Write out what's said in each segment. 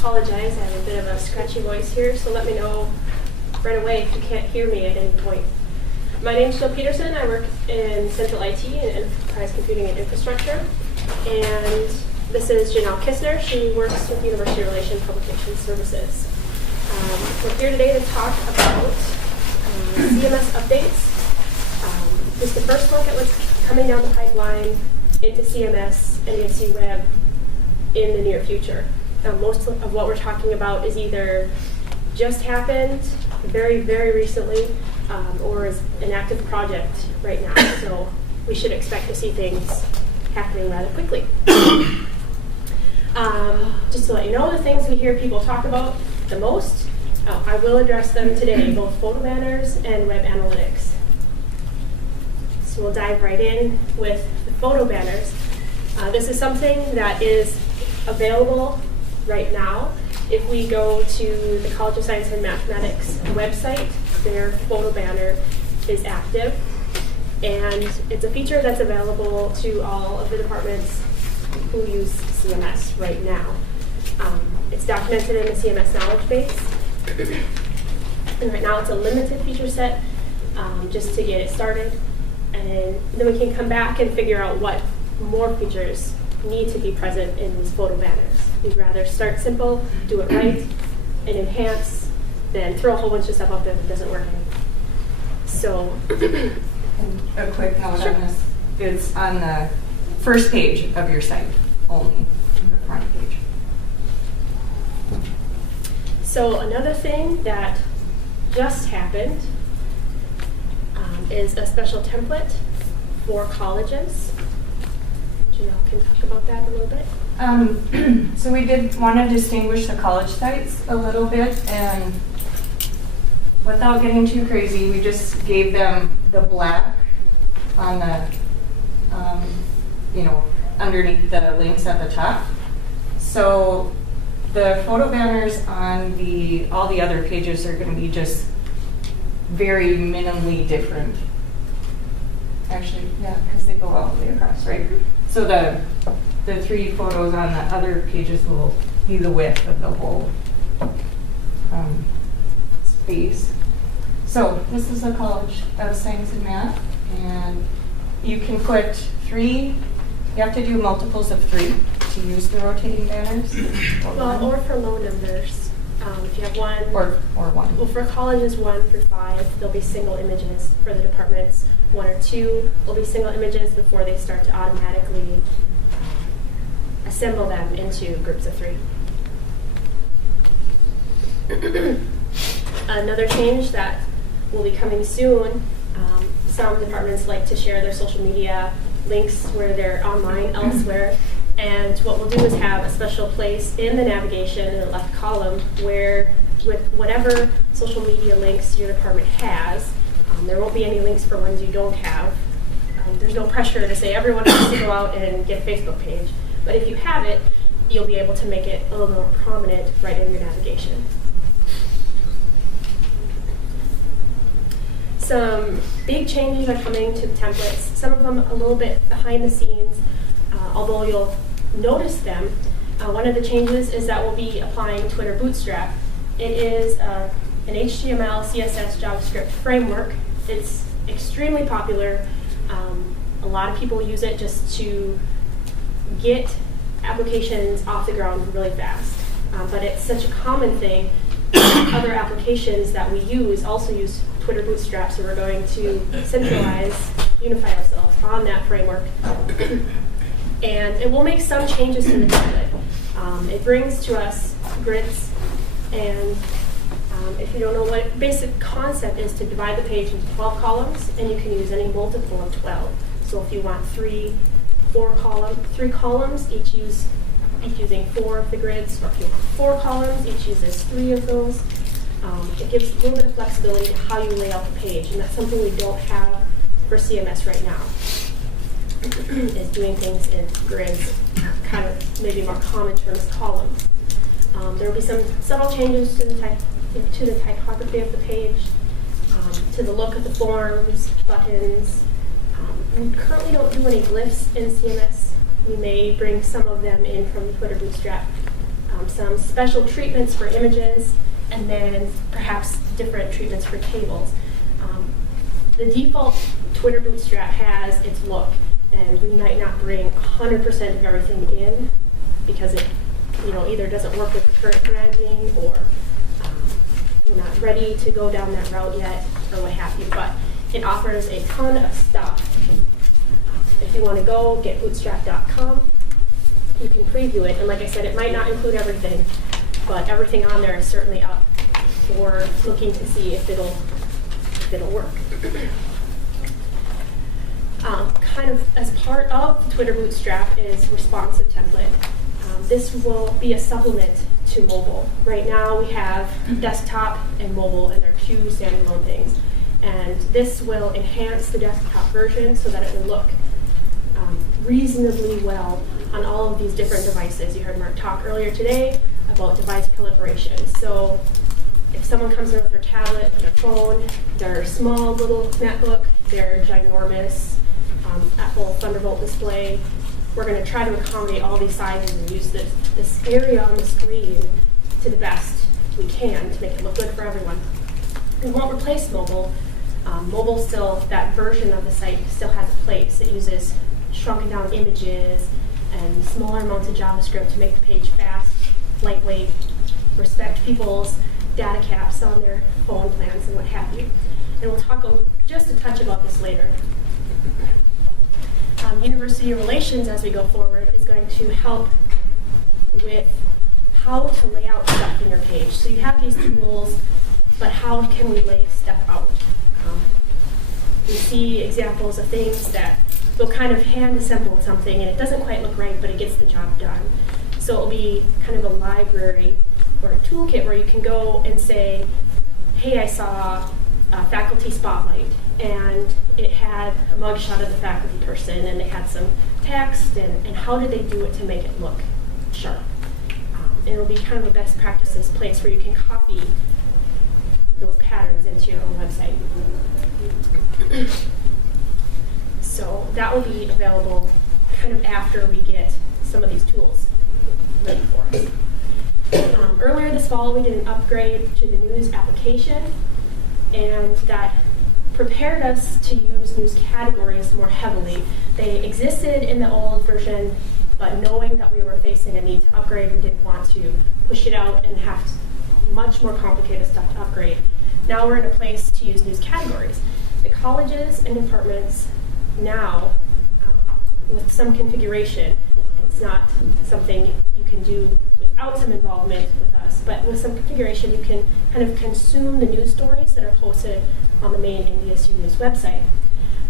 apologize. I have a bit of a scratchy voice here, so let me know right away if you can't hear me at any point. My name is Jill Peterson. I work in Central IT and Enterprise Computing and Infrastructure. And this is Janelle Kistner. She works with University Relations Publication Services. We're here today to talk about CMS updates. Just the first look at what's coming down the pipeline into CMS, NDSU Web in the near future. Most of what we're talking about is either just happened very, very recently or is an active project right now. So we should expect to see things happening rather quickly. Just to let you know, the things we hear people talk about the most, I will address them today, both photo banners and web analytics. So we'll dive right in with the photo banners. This is something that is available right now. If we go to the College of Science and Mathematics website, their photo banner is active. And it's a feature that's available to all of the departments who use CMS right now. It's documented in the CMS knowledge base. And right now it's a limited feature set just to get it started. And then we can come back and figure out what more features need to be present in these photo banners. We'd rather start simple, do it right, and enhance, than throw a whole bunch of stuff up if it doesn't work anymore. So, a quick note on this. It's on the first page of your site only, the front page. So another thing that just happened is a special template for colleges. Janelle can talk about that a little bit. So we did want to distinguish the college sites a little bit, and without getting too crazy, we just gave them the black on the, underneath the links at the top. So the photo banners on all the other pages are going to be just very minimally different. Actually, yeah, because they go all the way across, right? So the three photos on the other pages will be the width of the whole space. So this is the College of Science and Math, and you can put 3. You have to do multiples of 3 to use the rotating banners. Or for low numbers. If you have 1. Or 1. Well, for colleges 1 through 5, there'll be single images. For the departments 1 or 2, will be single images before they start to automatically assemble them into groups of 3. Another change that will be coming soon, some departments like to share their social media links where they're online elsewhere. And what we'll do is have a special place in the navigation in the left column where, with whatever social media links your department has, there won't be any links for ones you don't have. There's no pressure to say everyone has to go out and get a Facebook page. But if you have it, you'll be able to make it a little more prominent right in your navigation. Some big changes are coming to the templates, some of them a little bit behind the scenes, although you'll notice them. One of the changes is that we'll be applying Twitter Bootstrap. It is an HTML, CSS, JavaScript framework. It's extremely popular. A lot of people use it just to get applications off the ground really fast. But it's such a common thing. Other applications that we use also use Twitter Bootstrap, so we're going to centralize, unify ourselves on that framework. And it will make some changes to the template. It brings to us grids, and if you don't know what basic concept is, to divide the page into 12 columns, and you can use any multiple of 12. So if you want 3 columns, each using 4 of the grids, or if you want 4 columns, each uses 3 of those. It gives a little bit of flexibility to how you lay out the page, and that's something we don't have for CMS right now. Is doing things in grids, kind of maybe more common terms, columns. There will be some subtle changes to the typography of the page, to the look of the forms, buttons. We currently don't do any glyphs in CMS. We may bring some of them in from Twitter Bootstrap some special treatments for images, and then perhaps different treatments for tables. The default Twitter Bootstrap has its look, and we might not bring 100% of everything in because it either doesn't work with the current branding, or we're not ready to go down that route yet, or what have you, but it offers a ton of stuff. If you want to go, get bootstrap.com, you can preview it, and like I said, it might not include everything, but everything on there is certainly up for looking to see if it'll work. Kind of as part of Twitter Bootstrap is responsive template. This will be a supplement to mobile. Right now we have desktop and mobile, and they're two standalone things. And this will enhance the desktop version so that it will look reasonably well on all of these different devices. You heard Mark talk earlier today about device proliferation. So if someone comes in with their tablet, their phone, their small little netbook, their ginormous Apple Thunderbolt display, we're going to try to accommodate all these sizes and use this area on the screen to the best we can to make it look good for everyone. We won't replace mobile. Mobile still, that version of the site still has a place. It uses shrunken down images and smaller amounts of JavaScript to make the page fast, lightweight, respect people's data caps on their phone plans and what have you. And we'll talk just a touch about this later. University relations, as we go forward, is going to help with how to lay out stuff in your page. So you have these tools, but how can we lay stuff out? We see examples of things that will kind of hand assemble something, and it doesn't quite look right, but it gets the job done. So it'll be kind of a library or a toolkit where you can go and say, hey, I saw a faculty spotlight, and it had a mugshot of the faculty person, and it had some text, and how did they do it to make it look sharp? And it'll be kind of a best practices place where you can copy those patterns into your own website. So that will be available kind of after we get some of these tools ready for us. Earlier this fall, we did an upgrade to the news application, and that prepared us to use news categories more heavily. They existed in the old version, but knowing that we were facing a need to upgrade, we didn't want to push it out and have much more complicated stuff to upgrade. Now we're in a place to use news categories. The colleges and departments now, with some configuration, it's not something you can do without some involvement with us, but with some configuration you can kind of consume the news stories that are posted on the main NDSU news website.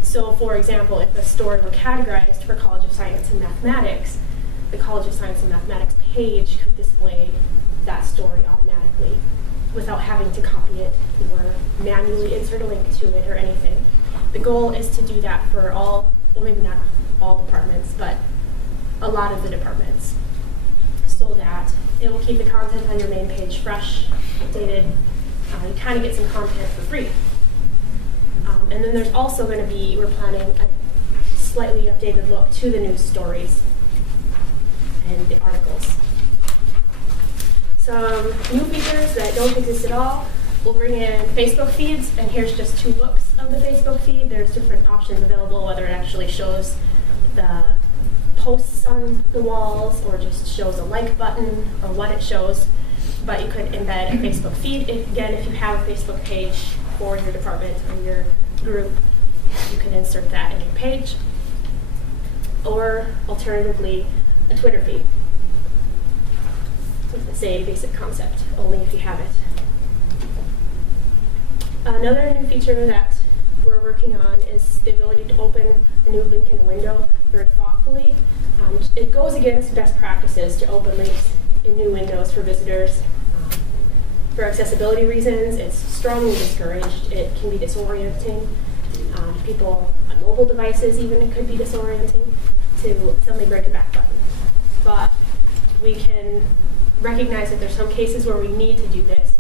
So for example, if a story were categorized for College of Science and Mathematics, the College of Science and Mathematics page could display that story automatically without having to copy it or manually insert a link to it or anything. The goal is to do that for all, well maybe not all departments, but a lot of the departments, so that it will keep the content on your main page fresh, updated, and kind of get some content for free. And then there's also going to be, we're planning a slightly updated look to the news stories and the articles. Some new features that don't exist at all. We'll bring in Facebook feeds, and here's just two looks of the Facebook feed. There's different options available, whether it actually shows the posts on the walls or just shows a like button or what it shows. But you could embed a Facebook feed. Again, if you have a Facebook page for your department or your group, you can insert that in your page. Or alternatively, a Twitter feed with the same basic concept, only if you have it. Another new feature that we're working on is the ability to open a new link in a window very thoughtfully. It goes against best practices to open links in new windows for visitors. For accessibility reasons, it's strongly discouraged. It can be disorienting. People on mobile devices even, it could be disorienting to suddenly break a back button. But we can recognize that there's some cases where we need to do this.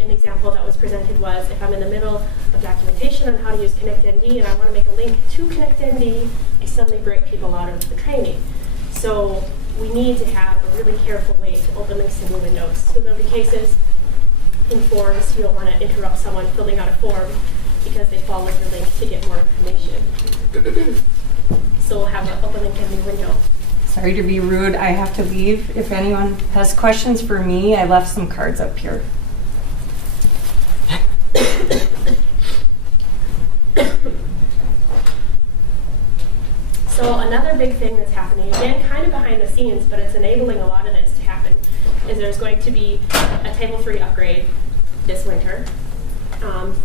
An example that was presented was if I'm in the middle of documentation on how to use ConnectND and I want to make a link to ConnectND, I suddenly break people out of the training. So we need to have a really careful way to open links to new windows. So there'll be cases in forms you don't want to interrupt someone filling out a form because they follow your link to get more information. So we'll have an open link in the window. Sorry to be rude, I have to leave. If anyone has questions for me, I left some cards up here. So another big thing that's happening, again, kind of behind the scenes, but it's enabling a lot of this to happen, is there's going to be a Table 3 upgrade this winter.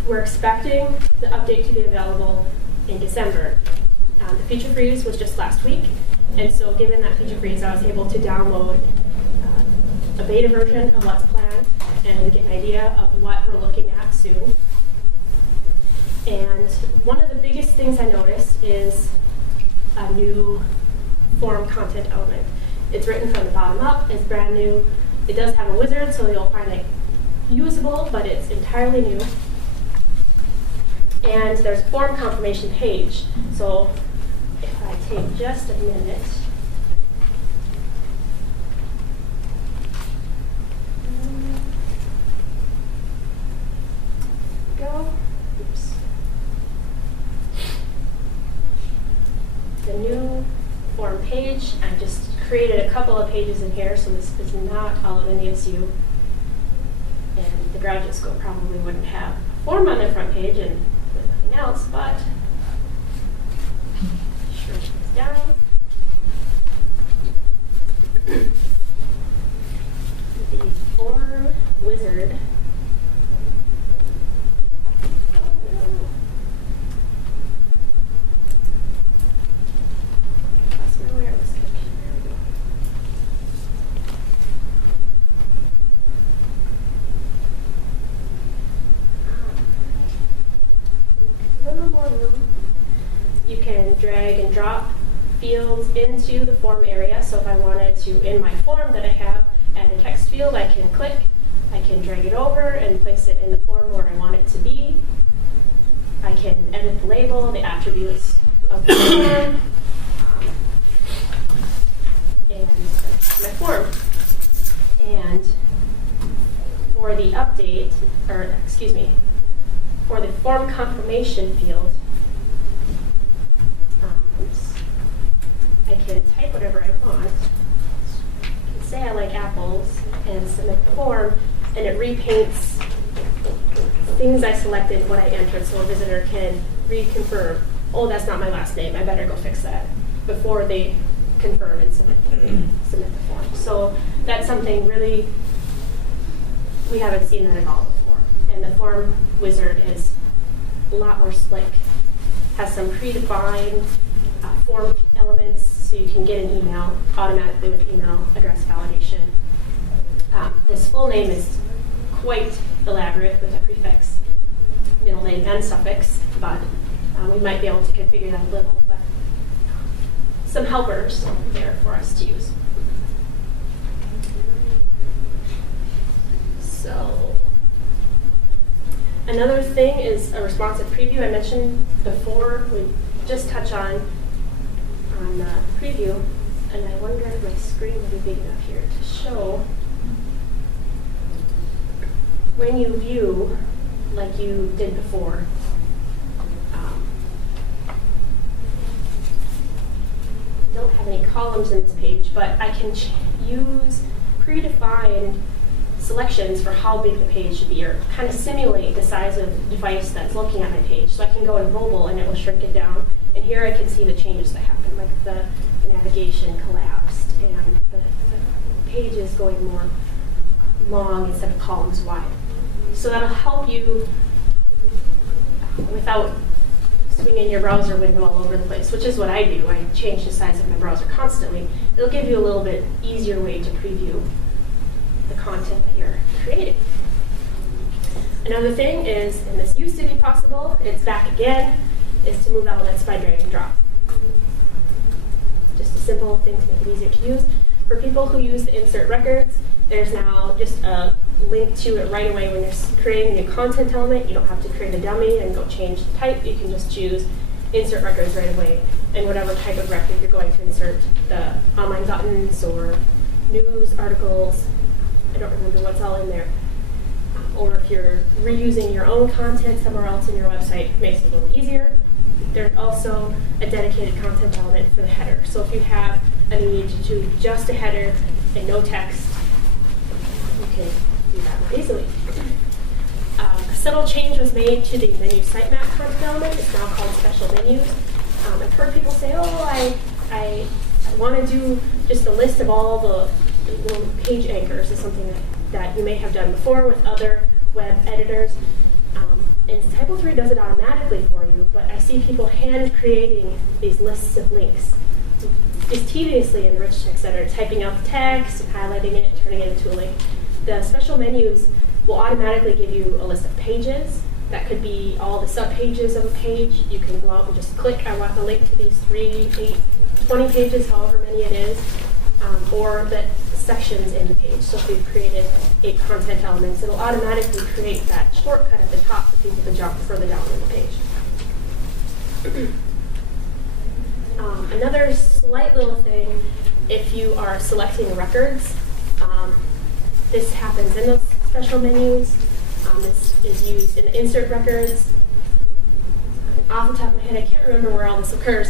We're expecting the update to be available in December. The feature freeze was just last week, and so given that feature freeze, I was able to download a beta version of what's planned and get an idea of what we're looking at soon. And one of the biggest things I noticed is a new form content element. It's written from the bottom up, it's brand new. It does have a wizard, so you'll find it usable, but it's entirely new. And there's a form confirmation page. So if I take just a minute. Go. Oops. The new form page, I just created a couple of pages in here, so this is not all of NDSU. And the graduate school probably wouldn't have a form on their front page and with nothing else, but shrink this down. The form wizard. You can drag and drop fields into the form area. So if I wanted to, in my form that I have, add a text field, I can click, I can drag it over and place it in the form where I want it to be. I can edit the label, the attributes of the form, and that's my form. And for the update, or excuse me, for the form confirmation field, I can type whatever I want. I can say I like apples and submit the form, and it repaints things I selected when I entered, so a visitor can reconfirm, oh, that's not my last name, I better go fix that, before they confirm and submit the form. So that's something really, we haven't seen that at all before. And the form wizard is a lot more slick, has some predefined form elements, so you can get an email automatically with email address validation. This full name is quite elaborate with a prefix, middle name, and suffix, but we might be able to configure that a little, but some helpers there for us to use. So, another thing is a responsive preview. I mentioned before, we just touch on the preview, and I wonder if my screen will be big enough here to show when you view like you did before. Don't have any columns in this page, but I can use predefined selections for how big the page should be, or kind of simulate the size of the device that's looking at my page. So I can go in mobile and it will shrink it down. And here I can see the changes that happen, like the navigation collapsed and the pages going more long instead of columns wide. So that'll help you without swinging your browser window all over the place, which is what I do. I change the size of my browser constantly. It'll give you a little bit easier way to preview the content that you're creating. Another thing is, and this used to be possible, it's back again, is to move elements by drag and drop. Just a simple thing to make it easier to use. For people who use the insert records, there's now just a link to it right away when you're creating a new content element. You don't have to create a dummy and go change the type. You can just choose insert records right away, and whatever type of record you're going to insert, the online buttons or news articles, I don't remember what's all in there. Or if you're reusing your own content somewhere else in your website, it makes it a little easier. There's also a dedicated content element for the header. So if you have a need to do just a header and no text, you can do that more easily. A subtle change was made to the menu sitemap content element. It's now called special menus. I've heard people say, oh, I want to do just a list of all the little page anchors, is something that you may have done before with other web editors. And Typo 3 does it automatically for you, but I see people hand creating these lists of links just tediously in the rich text editor, typing out the text, highlighting it, turning it into a link. The special menus will automatically give you a list of pages. That could be all the subpages of a page. You can go out and just click, I want the link to these 3, 8, 20 pages, however many it is, or the sections in the page. So if you've created 8 content elements, it'll automatically create that shortcut at the top for people to jump further down in the page. Another slight little thing, if you are selecting records, this happens in those special menus. This is used in insert records. Off the top of my head, I can't remember where all this occurs.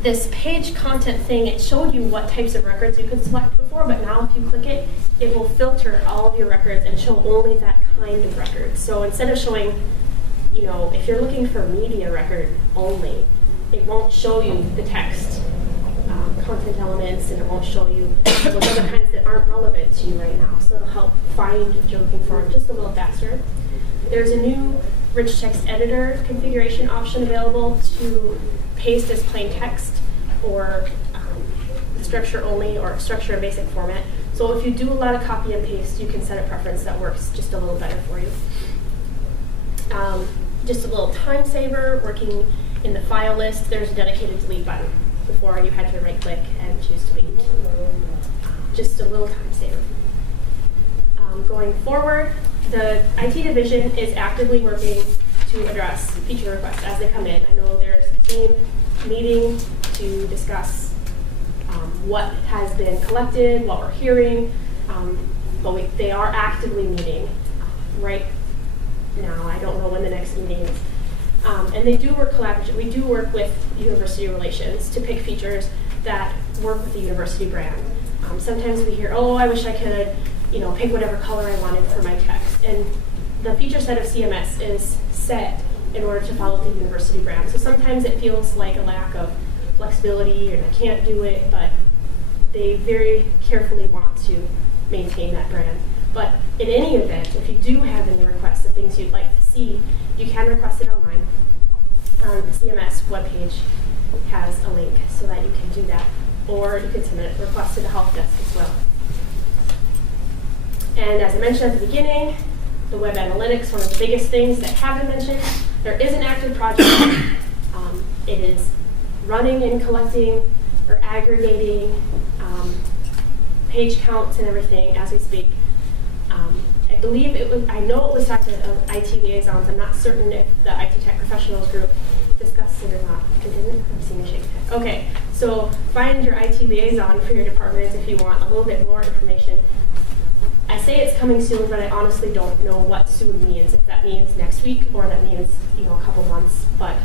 This page content thing, it showed you what types of records you could select before, but now if you click it, it will filter all of your records and show only that kind of record. So instead of showing, if you're looking for a media record only, it won't show you the text content elements, and it won't show you those other kinds that aren't relevant to you right now. So it'll help find what you're looking for just a little faster. There's a new rich text editor configuration option available to paste as plain text or structure only or structure in basic format. So if you do a lot of copy and paste, you can set a preference that works just a little better for you. Just a little time saver, working in the file list, there's a dedicated delete button. Before you had to right click and choose delete. Just a little time saver. Going forward, the IT division is actively working to address feature requests as they come in. I know there's a team meeting to discuss what has been collected, what we're hearing, but they are actively meeting right now. I don't know when the next meeting is. And they do work collaboratively. We do work with university relations to pick features that work with the university brand. Sometimes we hear, oh, I wish I could, pick whatever color I wanted for my text. And the feature set of CMS is set in order to follow the university brand. So sometimes it feels like a lack of flexibility and I can't do it, but they very carefully want to maintain that brand. But in any event, if you do have any requests of things you'd like to see, you can request it online. The CMS webpage has a link so that you can do that. Or you can send a request to the help desk as well. And as I mentioned at the beginning, the web analytics, one of the biggest things that haven't mentioned, there is an active project. It is running and collecting or aggregating page counts and everything as we speak. I believe I know it was talked to IT liaisons. I'm not certain if the IT tech professionals group discussed it or not. It didn't? I'm seeing a shake of head. Okay, so find your IT liaison for your department if you want a little bit more information. I say it's coming soon, but I honestly don't know what soon means. If that means next week or that means a couple months. But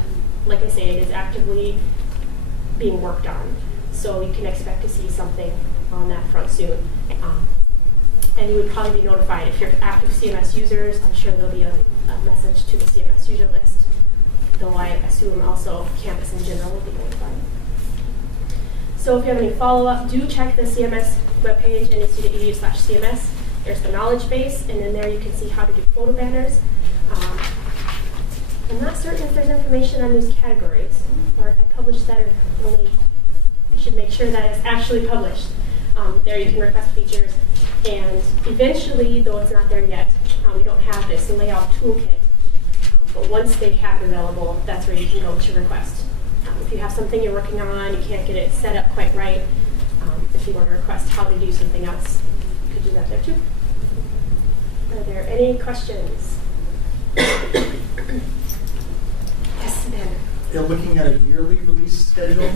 like I say, it is actively being worked on. So you can expect to see something on that front soon. And you would probably be notified if you're active CMS users. I'm sure there'll be a message to the CMS user list, though I assume also campus in general will be notified. So if you have any follow-up, do check the CMS webpage, ndsu.edu/CMS. There's the knowledge base, and in there you can see how to do photo banners. I'm not certain if there's information on these categories, or if I published that or only. I should make sure that it's actually published. There you can request features. And eventually, though it's not there yet, we don't have this layout toolkit. But once they have it available, that's where you can go to request. If you have something you're working on, you can't get it set up quite right, if you want to request how to do something else, you could do that there too. Are there any questions? Yes, Amanda. they're looking at a yearly release schedule?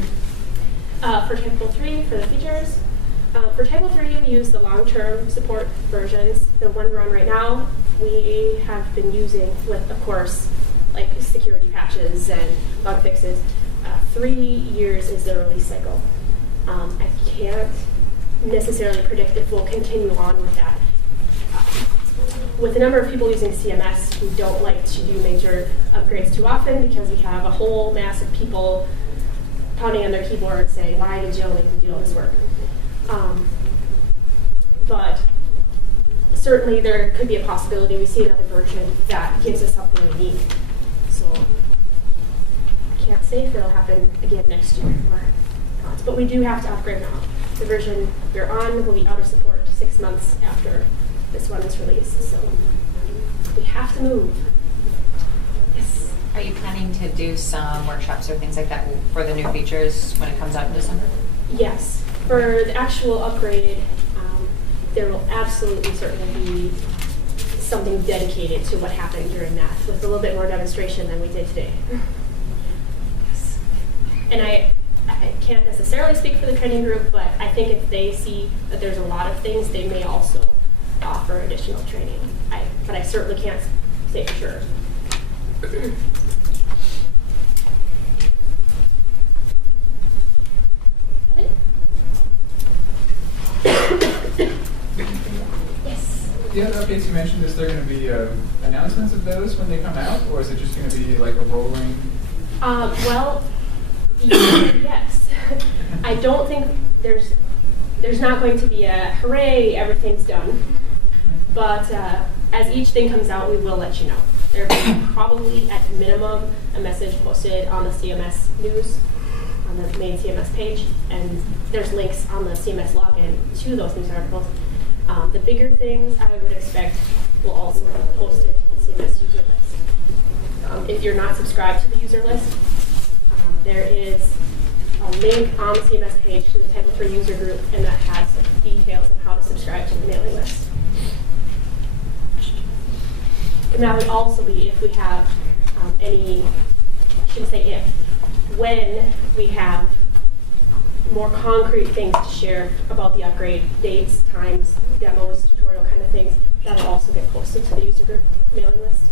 For Typo 3, for the features, for Typo 3, we use the long-term support versions. The one we're on right now, we have been using with, of course, like security patches and bug fixes. 3 years is the release cycle. I can't necessarily predict if we'll continue on with that. With the number of people using CMS, we don't like to do major upgrades too often because we have a whole mass of people pounding on their keyboard saying, why did Jill make me do all this work? But certainly there could be a possibility we see another version that gives us something unique. So I can't say if it'll happen again next year or not. But we do have to upgrade now. The version we're on will be out of support 6 months after this one is released. So we have to move. Yes. Are you planning to do some workshops or things like that for the new features when it comes out in December? Yes. For the actual upgrade, there will absolutely certainly be something dedicated to what happened during math with a little bit more demonstration than we did today. Yes. And I can't necessarily speak for the training group, but I think if they see that there's a lot of things, they may also offer additional training. But I certainly can't say for sure. Yes. The other updates you mentioned, is there going to be announcements of those when they come out, or is it just going to be like a rolling? Well, yes. I don't think there's not going to be a hooray, everything's done. But as each thing comes out, we will let you know. There will be probably at minimum a message posted on the CMS news, on the main CMS page, and there's links on the CMS login to those news articles. The bigger things I would expect will also be posted to the CMS user list. If you're not subscribed to the user list, there is a link on the CMS page to the Typo 3 user group, and that has details on how to subscribe to the mailing list. And that would also be if we have I shouldn't say if, when we have more concrete things to share about the upgrade, dates, times, demos, tutorial kind of things, that'll also get posted to the user group mailing list.